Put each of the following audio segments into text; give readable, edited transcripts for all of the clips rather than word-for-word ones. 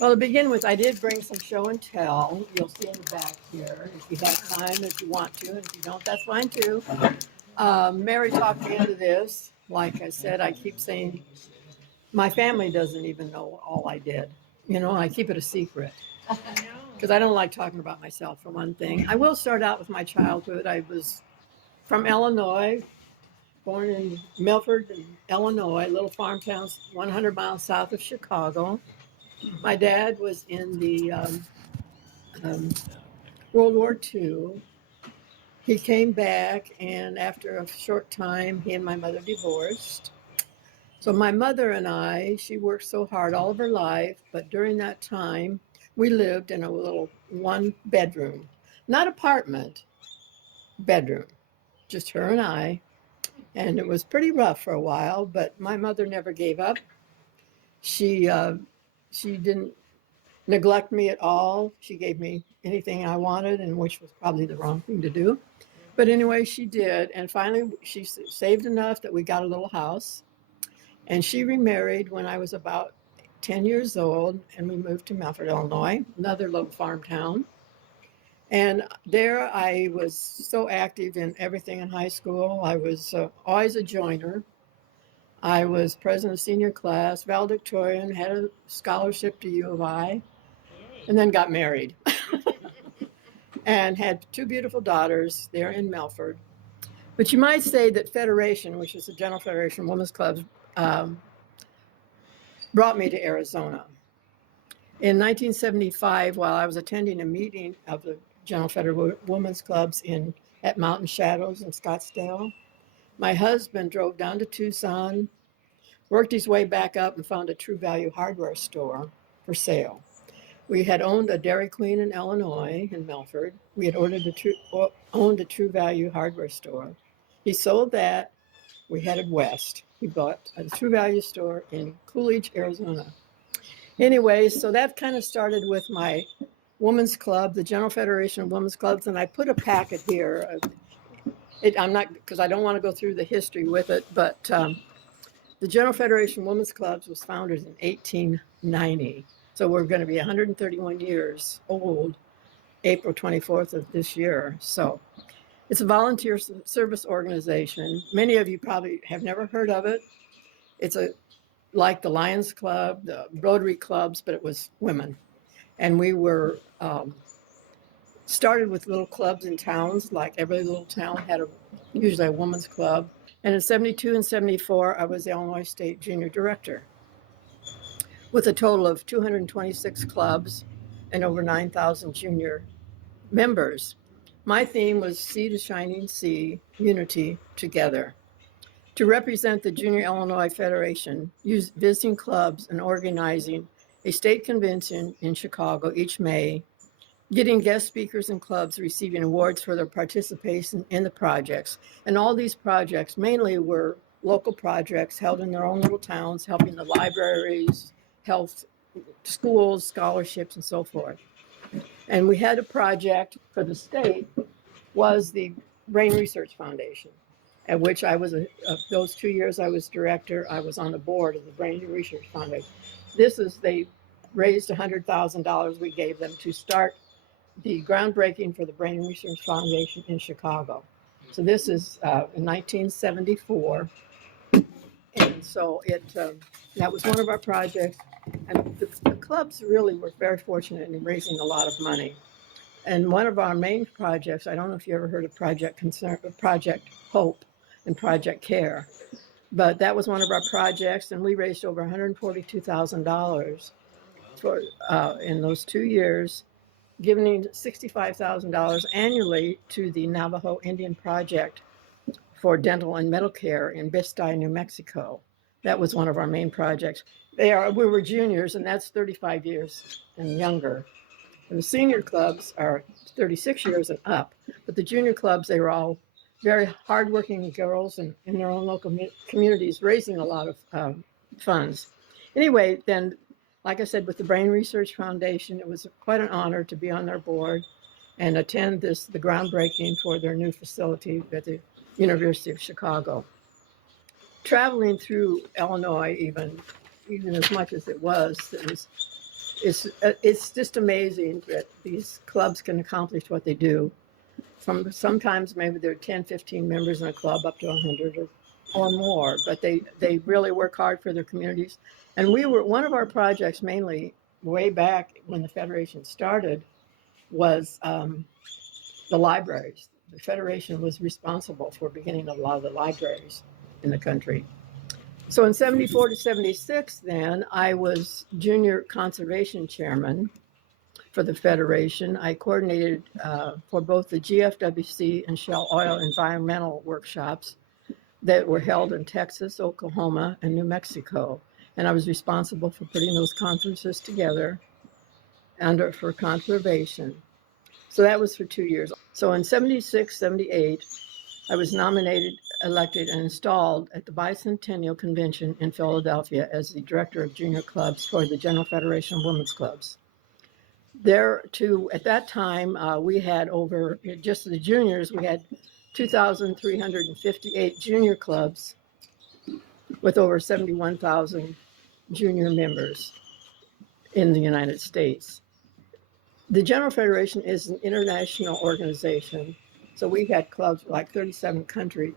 Well, to begin with, I did bring some show and tell. You'll see in the back here. If you have time, if you want to, and if you don't, that's fine too. Mary talked me into this. Like I said, I keep saying my family doesn't even know all I did. You know, I keep it a secret because I don't like talking about myself, for one thing. I will start out with my childhood. I was from Illinois, born in Milford, Illinois, little farm town 100 miles south of Chicago. My dad was in the um, World War II. He came back, and after a short time, he and my mother divorced. So my mother and I, she worked so hard all of her life, but during that time, we lived in a little one bedroom, not apartment, bedroom, just her and I. And it was pretty rough for a while, but my mother never gave up. She didn't neglect me at all. She gave me anything I wanted, and which was probably the wrong thing to do. But anyway, she did. And finally, she saved enough that we got a little house. And she remarried when I was about 10 years old, and we moved to Milford, Illinois, another little farm town. And there I was so active in everything in high school. I was always a joiner. I was president of senior class, valedictorian, had a scholarship to U of I, and then got married and had two beautiful daughters there in Milford. But you might say that Federation, which is the General Federation of Women's Clubs, um, brought me to Arizona. In 1975, while I was attending a meeting of the General Federation of Women's Clubs at Mountain Shadows in Scottsdale, my husband drove down to Tucson, worked his way back up, and found a True Value hardware store for sale. We had owned a Dairy Queen in Illinois, in Milford. We had owned a True Value hardware store. He sold that. We headed west. We bought a True Value store in Coolidge, Arizona. Anyway, so that kind of started with my women's club, the General Federation of Women's Clubs, and I put a packet here. I'm not, because I don't want to go through the history with it, but the General Federation of Women's Clubs was founded in 1890. So we're going to be 131 years old, April 24th of this year. So it's a volunteer service organization. Many of you probably have never heard of it. It's like the Lions Club, the Rotary clubs, but it was women. And we were started with little clubs in towns, like every little town had usually a women's club. And in 72 and 74, I was the Illinois State Junior Director with a total of 226 clubs and over 9,000 junior members. My theme was Sea to Shining Sea, Unity Together. To represent the Junior Illinois Federation, visiting clubs and organizing a state convention in Chicago each May, getting guest speakers and clubs receiving awards for their participation in the projects. And all these projects mainly were local projects held in their own little towns, helping the libraries, health, schools, scholarships, and so forth. And we had a project for the state, was the Brain Research Foundation, at which I was, those 2 years I was director, I was on the board of the Brain Research Foundation. They raised $100,000 we gave them to start the groundbreaking for the Brain Research Foundation in Chicago. So this is in 1974. And so that was one of our projects. And the clubs really were very fortunate in raising a lot of money. And one of our main projects, I don't know if you ever heard of Project Hope and Project Care, but that was one of our projects, and we raised over $142,000 for in those 2 years, giving $65,000 annually to the Navajo Indian Project for dental and medical care in Bistai, New Mexico. That was one of our main projects. We were juniors, and that's 35 years and younger. And the senior clubs are 36 years and up, but the junior clubs, they were all very hardworking girls and in their own local communities, raising a lot of funds. Anyway, then, like I said, with the Brain Research Foundation, it was quite an honor to be on their board and attend the groundbreaking for their new facility at the University of Chicago. Traveling through Illinois, even as much as it was it's just amazing that these clubs can accomplish what they do. Sometimes maybe there are 10, 15 members in a club up to 100 or more, but they really work hard for their communities. And one of our projects mainly way back when the Federation started was the libraries. The Federation was responsible for beginning a lot of the libraries in the country. So in 74 to 76, then I was junior conservation chairman for the Federation. I coordinated for both the GFWC and Shell Oil environmental workshops that were held in Texas, Oklahoma, and New Mexico. And I was responsible for putting those conferences together for conservation. So that was for 2 years. So in 76, 78, I was nominated, elected, and installed at the Bicentennial Convention in Philadelphia as the director of junior clubs for the General Federation of Women's Clubs. There, too, at that time, we had over, just the juniors, we had 2,358 junior clubs with over 71,000 junior members in the United States. The General Federation is an international organization, so we had clubs like 37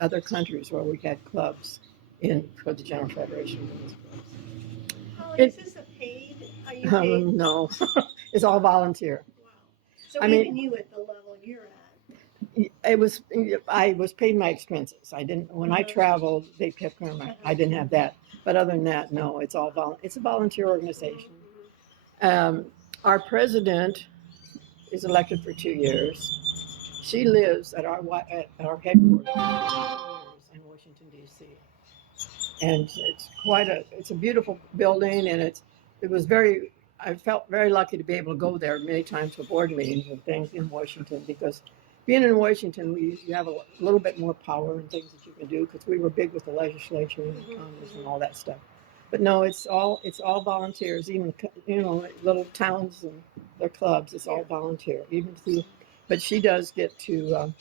other countries where we had clubs for the General Federation. Holly, is this a paid? Are you paid? No, it's all volunteer. Wow. So even you at the level you're at. I was paid my expenses. I didn't, when I traveled, they kept covering I didn't have that. But other than that, no, it's a volunteer organization. Our president is elected for 2 years. She lives at our headquarters in Washington, D.C. And it's a beautiful building, and I felt very lucky to be able to go there many times for board meetings and things in Washington, because being in Washington, you have a little bit more power and things that you can do, because we were big with the legislature and Congress and all that stuff. But no, it's all volunteers. Even little towns and their clubs, it's all volunteer. But she does get to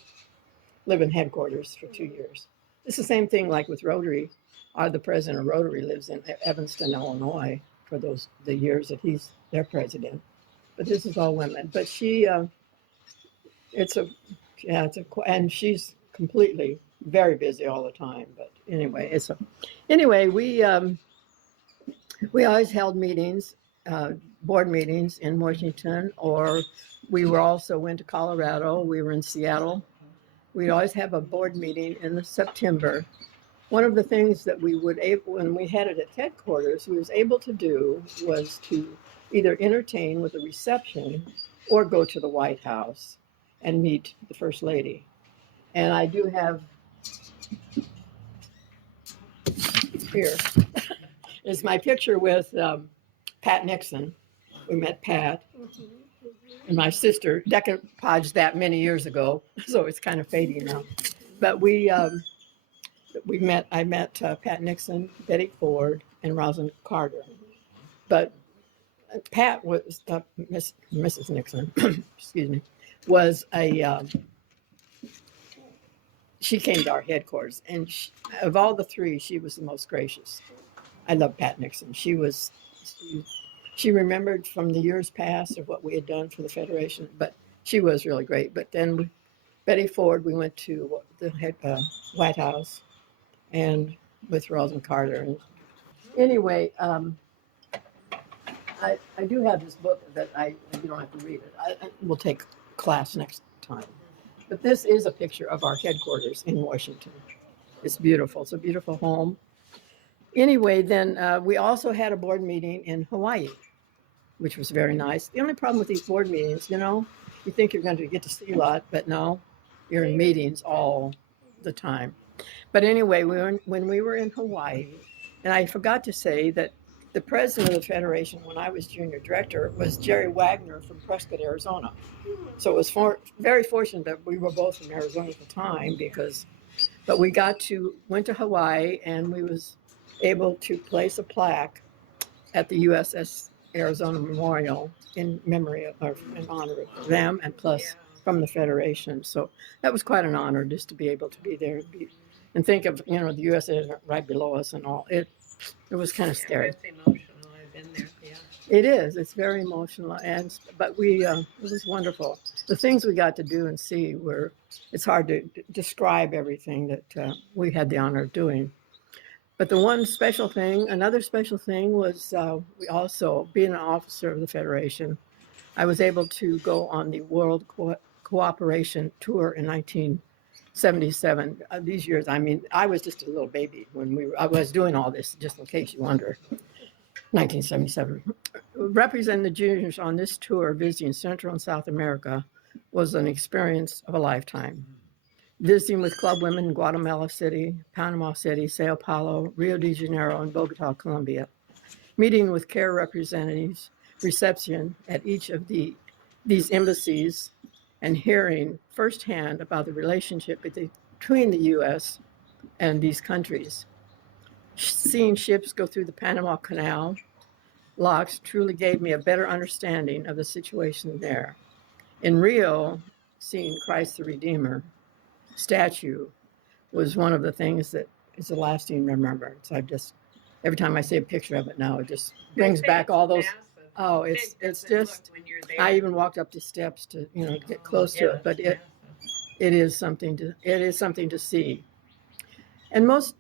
live in headquarters for 2 years. It's the same thing like with Rotary. The president of Rotary lives in Evanston, Illinois, for the years that he's their president. But this is all women. But and she's completely very busy all the time. But anyway, we always held meetings, board meetings in Washington, or we went to Colorado. We were in Seattle. We'd always have a board meeting in September. One of the things that when we had it at headquarters, we was able to do was to either entertain with a reception or go to the White House and meet the First Lady. And I do have here is my picture with Pat Nixon. We met Pat. And my sister decoupaged that many years ago, so it's kind of fading now. But I met Pat Nixon, Betty Ford, and Rosalind Carter. But Pat was Mrs. Nixon, excuse me, was she came to our headquarters, and of all the three, she was the most gracious. I love Pat Nixon. She remembered from the years past of what we had done for the Federation, but she was really great. But then Betty Ford, we went to the White House, and with Rosalind Carter. And anyway, I do have this book that you don't have to read it. We'll take class next time. But this is a picture of our headquarters in Washington. It's beautiful. It's a beautiful home. Anyway, then we also had a board meeting in Hawaii, which was very nice. The only problem with these board meetings, you think you're going to get to see a lot, but no, you're in meetings all the time. But anyway, when we were in Hawaii, and I forgot to say that the president of the Federation when I was junior director was Jerry Wagner from Prescott, Arizona. So it was very fortunate that we were both from Arizona at the time, but we went to Hawaii, and we was able to place a plaque at the USS Arizona Memorial in honor of them, and plus from the Federation. So that was quite an honor just to be able to be there and think of, the USS right below us and all. It was kind of scary. It's emotional. I've been there, yeah. It is. It's very emotional, but it was wonderful. The things we got to do and see were. It's hard to describe everything that we had the honor of doing. But the one special thing, another special thing was we also, being an officer of the Federation, I was able to go on the World Cooperation Tour in 1977. These years, I mean, I was just a little baby when I was doing all this, just in case you wonder. 1977. Representing the juniors on this tour visiting Central and South America was an experience of a lifetime. Visiting with club women in Guatemala City, Panama City, Sao Paulo, Rio de Janeiro, and Bogota, Colombia. Meeting with CARE representatives, reception at each of these embassies, and hearing firsthand about the relationship between the U.S. and these countries. Seeing ships go through the Panama Canal locks truly gave me a better understanding of the situation there. In Rio, seeing Christ the Redeemer statue was one of the things that is a lasting remembrance. Every time I see a picture of it now, it just brings back all those. Oh, it's just. I even walked up the steps to get close to it, but it is something to see. And most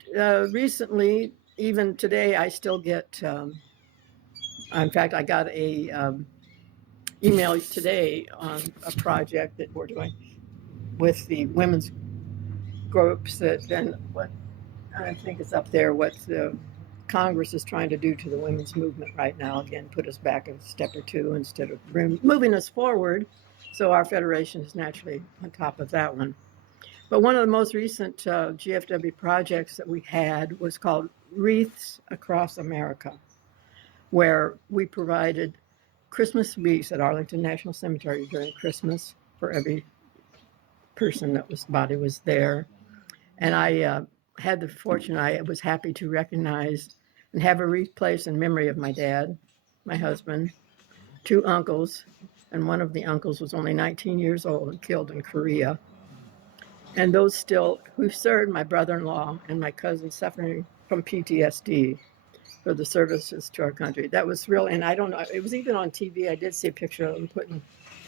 recently, even today, I still get. In fact, I got a email today on a project that we're doing with the women's groups and what I think is up there, what the Congress is trying to do to the women's movement right now. Again, put us back a step or two instead of moving us forward. So our federation is naturally on top of that one. But one of the most recent GFW projects that we had was called Wreaths Across America, where we provided Christmas wreaths at Arlington National Cemetery during Christmas for every person body was there. And I had the fortune, I was happy to recognize and have a wreath placed in memory of my dad, my husband, two uncles, and one of the uncles was only 19 years old and killed in Korea. And those still who served, my brother-in-law and my cousin suffering from PTSD for the services to our country. That was real, and I don't know, it was even on TV. I did see a picture of them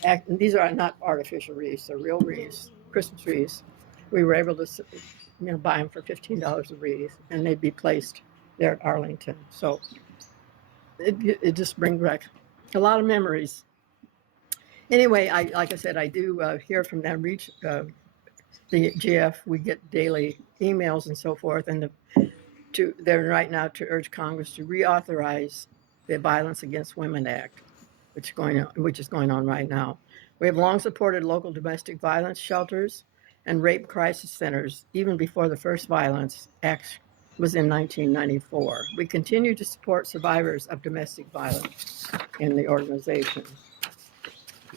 and these are not artificial wreaths, they're real wreaths, Christmas wreaths. We were able to buy them for $15 a wreath, and they'd be placed there at Arlington. So it just brings back a lot of memories. Anyway, like I said, I do hear from them, reach the GF. We get daily emails and so forth, and they're right now to urge Congress to reauthorize the Violence Against Women Act, which is going on right now. We have long supported local domestic violence shelters and rape crisis centers, even before the first violence act was in 1994. We continue to support survivors of domestic violence in the organization.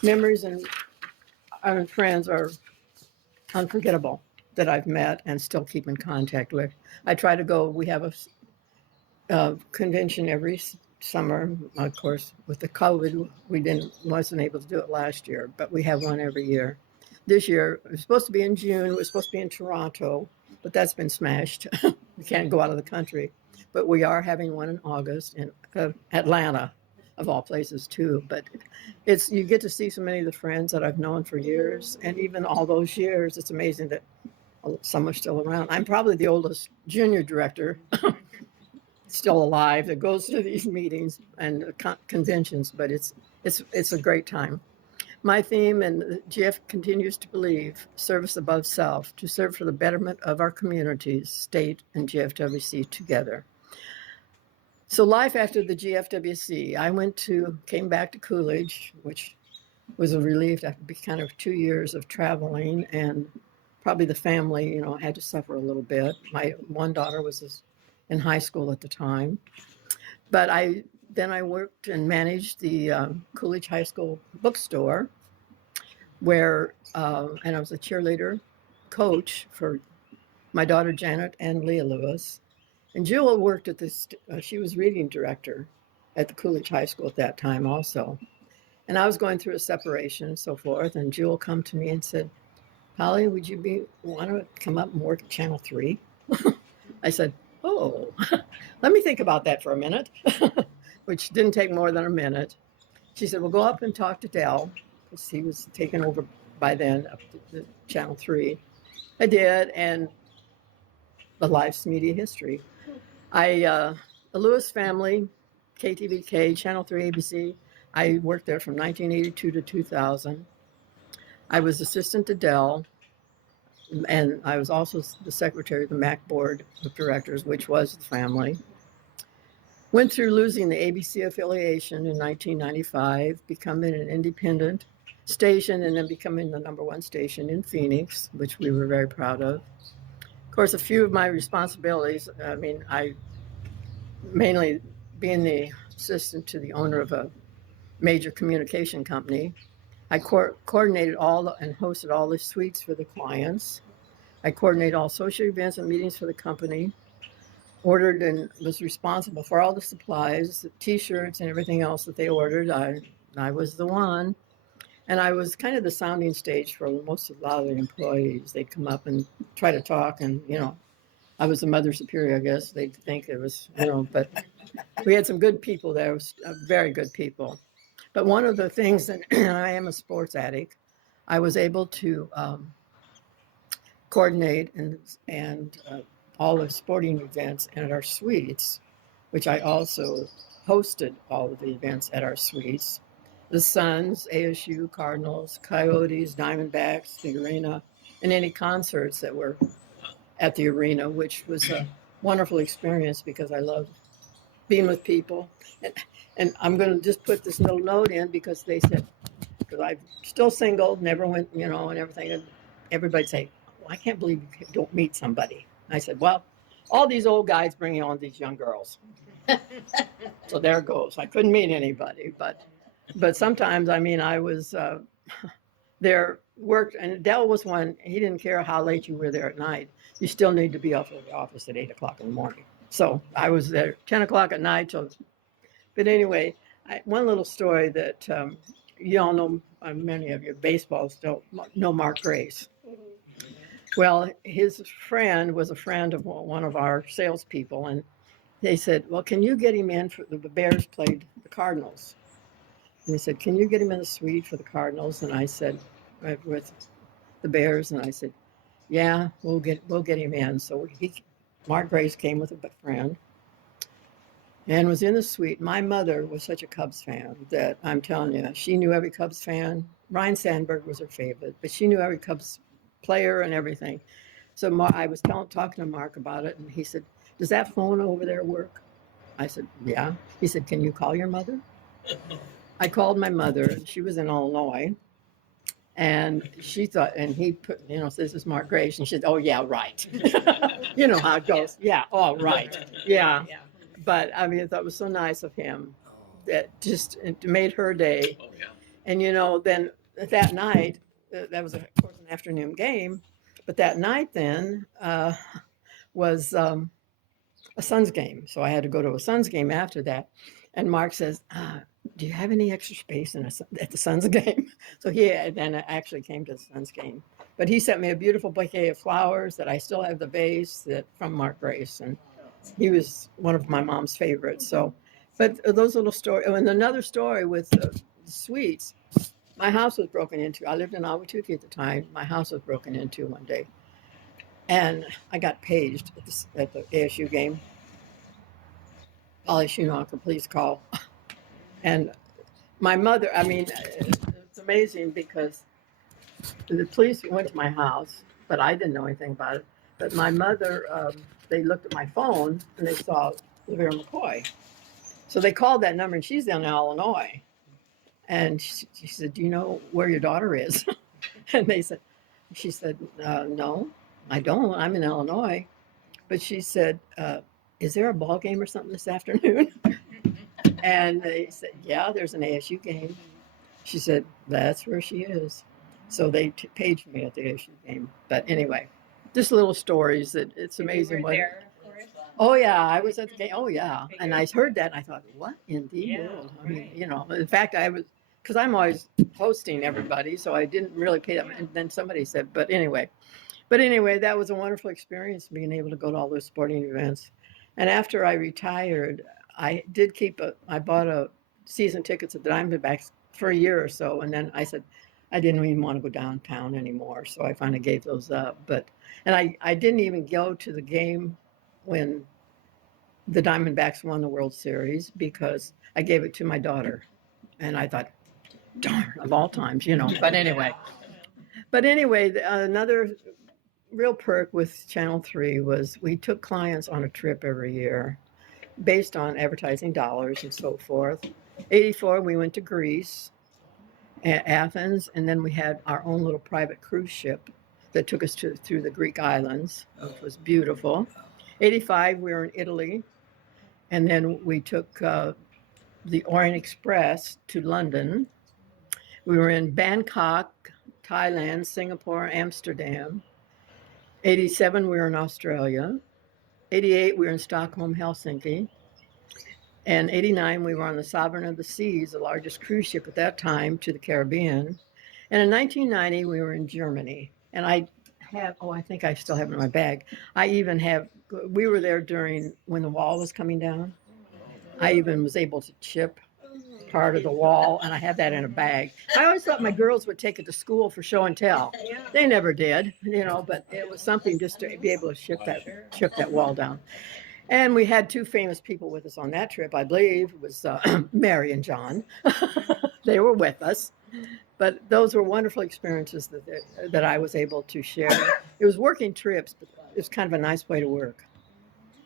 Memories and friends are unforgettable that I've met and still keep in contact with. I try to go, we have a convention every summer. Of course, with the COVID, we wasn't able to do it last year, but we have one every year. This year, it was supposed to be in June. It was supposed to be in Toronto, but that's been smashed. We can't go out of the country. But we are having one in August in Atlanta, of all places, too. But you get to see so many of the friends that I've known for years. And even all those years, it's amazing that some are still around. I'm probably the oldest junior director still alive that goes to these meetings and conventions, but it's a great time. My theme, and the GF continues to believe, service above self, to serve for the betterment of our communities, state, and GFWC together. So life after the GFWC, I came back to Coolidge, which was a relief after kind of 2 years of traveling, and probably the family, had to suffer a little bit. My one daughter was in high school at the time, but then I worked and managed the Coolidge High School bookstore, where and I was a cheerleader coach for my daughter Janet and Leah Lewis. And Jewel worked at she was reading director at the Coolidge High School at that time also. And I was going through a separation and so forth, and Jewel come to me and said, "Polly, would you want to come up and work at Channel 3? I said, "Oh, let me think about that for a minute." which didn't take more than a minute. She said, well, go up and talk to Dell, because he was taken over by then up to Channel 3. I did, and the life's media history. The Lewis family, KTVK, Channel 3, ABC, I worked there from 1982 to 2000. I was assistant to Dell, and I was also the secretary of the MAC board of directors, which was the family. Went through losing the ABC affiliation in 1995, becoming an independent station, and then becoming the #1 station in Phoenix, which we were very proud of. Of course, a few of my responsibilities, I mainly being the assistant to the owner of a major communication company. I coordinated and hosted all the suites for the clients. I coordinated all social events and meetings for the company, ordered and was responsible for all the supplies, the t-shirts and everything else that they ordered. I was the one. And I was kind of the sounding stage for a lot of the employees. They'd come up and try to talk, and, I was the mother superior, I guess. They'd think it was, but we had some good people there, very good people. But one of the things that I am a sports addict, I was able to coordinate and all the sporting events at our suites, which I also hosted all of the events at our suites. The Suns, ASU, Cardinals, Coyotes, Diamondbacks, the arena, and any concerts that were at the arena, which was a wonderful experience because I love being with people. And I'm going to just put this little note in because they said, because I'm still single, never went, and everything. And everybody'd say, well, I can't believe you don't meet somebody. And I said, well, all these old guys bring on these young girls. So there goes. I couldn't meet anybody, but sometimes, I was there, worked, and Dell was one, he didn't care how late you were there at night. You still need to be off of the office at 8 o'clock in the morning. So I was there 10 o'clock at night. But anyway, one little story that you all know, many of you baseballs don't know Mark Grace. Well, his friend was a friend of one of our salespeople, and they said, well, can you get him in for the Bears played the Cardinals? And he said, can you get him in the suite for the Cardinals? And I said, with the Bears, and I said, yeah, we'll get him in. So Mark Grace came with a friend and was in the suite. My mother was such a Cubs fan that I'm telling you, she knew every Cubs fan. Ryan Sandberg was her favorite, but she knew every Cubs player and everything. So I was talking to Mark about it, and he said, does that phone over there work? I said, yeah. He said, can you call your mother? I called my mother. She was in Illinois. And she thought, and he put, this is Mark Grace. And she said, oh, yeah, right. You know how it goes. Yeah, oh, right. Yeah. But I thought it was so nice of him that just it made her day. Oh, yeah. And, then that night, that was, of course, an afternoon game. But that night then was a Suns game. So I had to go to a Suns game after that. And Mark says, do you have any extra space at the Suns game? So then I actually came to the Suns game. But he sent me a beautiful bouquet of flowers that I still have the vase from Mark Grace. And he was one of my mom's favorites. So, but those little stories. Oh, and another story with the suites. My house was broken into. I lived in Ahwatukee at the time. My house was broken into one day. And I got paged at the ASU game. Polly Schumacher, please call. And my mother, it's amazing because the police went to my house, but I didn't know anything about it. But my mother, they looked at my phone and they saw Lavera McCoy. So they called that number, and she's in Illinois. And she said, do you know where your daughter is? And she said, no, I don't. I'm in Illinois. But she said, is there a ball game or something this afternoon? And they said, yeah, there's an ASU game. She said, that's where she is. So they paged me at the ASU game. But anyway, just little stories that it's amazing. There, of course. Oh, yeah, I was at the game. Oh, yeah. And I heard that and I thought, what in the world? In fact, because I'm always hosting everybody, so I didn't really pay them. And then somebody said, but anyway, that was a wonderful experience being able to go to all those sporting events. And after I retired, I did I bought a season tickets at the Diamondbacks for a year or so. And then I said, I didn't even want to go downtown anymore. So I finally gave those up. And I didn't even go to the game when the Diamondbacks won the World Series because I gave it to my daughter. And I thought, darn, of all times, But anyway, another real perk with Channel 3 was we took clients on a trip every year based on advertising dollars and so forth. 84, we went to Greece, Athens, and then we had our own little private cruise ship that took us through the Greek islands, which was beautiful. 85, we were in Italy, and then we took the Orient Express to London. We were in Bangkok, Thailand, Singapore, Amsterdam. 87, we were in Australia. 88, we were in Stockholm, Helsinki. And 89, we were on the Sovereign of the Seas, the largest cruise ship at that time to the Caribbean. And in 1990, we were in Germany. And I think I still have it in my bag. We were there when the wall was coming down. I even was able to chip part of the wall, and I had that in a bag. I always thought my girls would take it to school for show and tell. They never did, but it was something just to be able to chip that wall down. And we had two famous people with us on that trip, I believe. It was Mary and John. They were with us. But those were wonderful experiences that I was able to share. It was working trips, but it was kind of a nice way to work,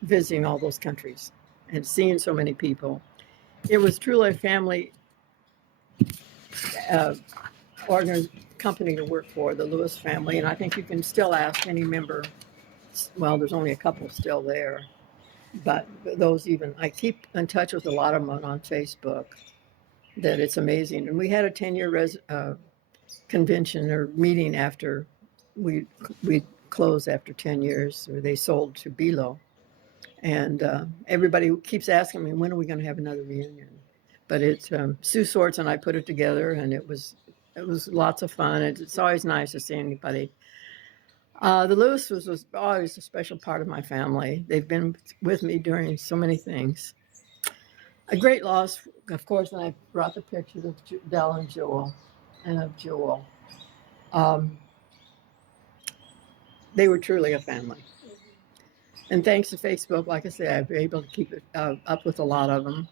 visiting all those countries and seeing so many people. It was truly a family company to work for, the Lewis family. And I think you can still ask any member. Well, there's only a couple still there. But I keep in touch with a lot of them on Facebook, that it's amazing. And we had a 10-year convention or meeting after we closed after 10 years, or they sold to Belo. And everybody keeps asking me, when are we going to have another reunion? But it's Sue Swartz and I put it together, and it was lots of fun. It's always nice to see anybody. The Lewis was always a special part of my family. They've been with me during so many things. A great loss, of course, and I brought the pictures of Del and Joel, and of Joel. They were truly a family. And thanks to Facebook, like I said, I've been able to keep it up with a lot of them.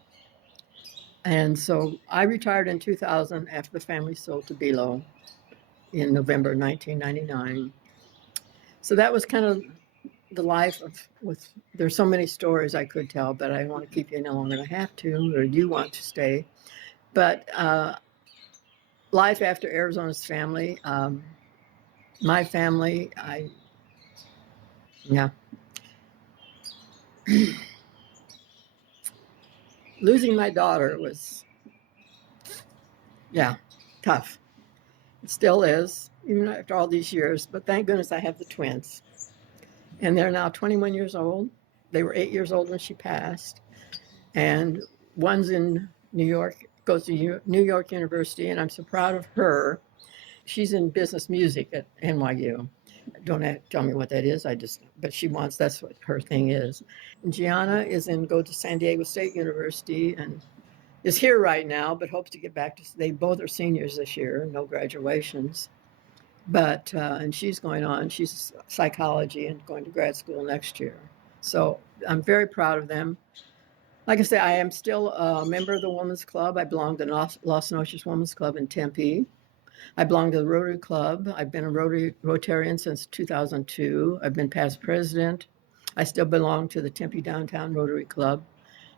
And so I retired in 2000 after the family sold to Belo in November 1999. So that was kind of the life there's so many stories I could tell, but I don't want to keep you any longer than I have to, or you want to stay. But life after Arizona's family, my family, losing my daughter was, tough. It still is, even after all these years, but thank goodness I have the twins. And they're now 21 years old. They were 8 years old when she passed. And one's in New York, goes to New York University, and I'm so proud of her. She's in business music at NYU. Don't tell me what that is. But that's what her thing is. And Gianna go to San Diego State University and is here right now, but hopes to get back they both are seniors this year, no graduations. But, and she's psychology and going to grad school next year. So I'm very proud of them. Like I say, I am still a member of the Women's Club. I belong to Los Noches Women's Club in Tempe. I belong to the Rotary Club. I've been a Rotarian since 2002. I've been past president. I still belong to the Tempe Downtown Rotary Club.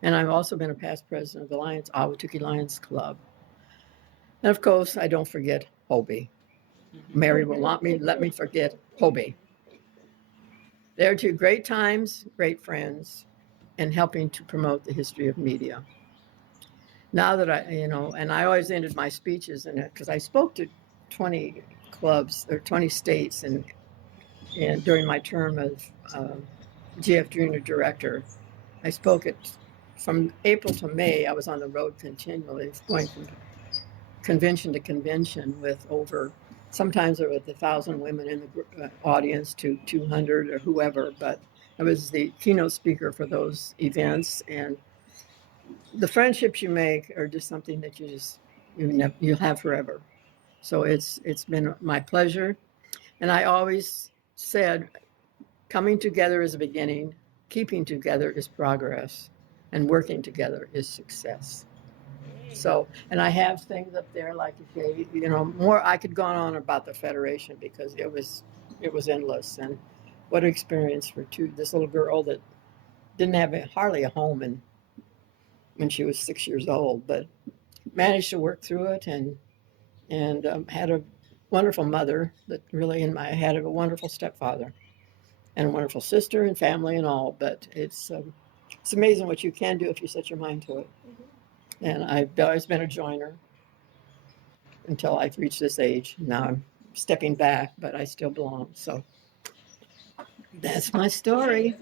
And I've also been a past president of the Ahwatukee Lions Club. And of course, I don't forget HOBI. Mary will not let me forget HOBI. They're two great times, great friends, and helping to promote the history of media. Now that and I always ended my speeches in it because I spoke to 20 clubs or 20 states and during my term as GF Junior Director. I spoke from April to May. I was on the road continually, going from convention to convention with sometimes there were 1,000 women in the audience to 200 or whoever, but I was the keynote speaker for those events. And the friendships you make are just something that you'll have forever. So it's been my pleasure, and I always said, coming together is a beginning, keeping together is progress, and working together is success. So, and I have things up there like, okay, more. I could go on about the Federation because it was endless, and what an experience for this little girl that didn't have hardly a home and when she was 6 years old, but managed to work through it and had a wonderful mother that really had a wonderful stepfather and a wonderful sister and family and all. But it's amazing what you can do if you set your mind to it. And I've always been a joiner until I've reached this age. Now I'm stepping back, but I still belong. So that's my story.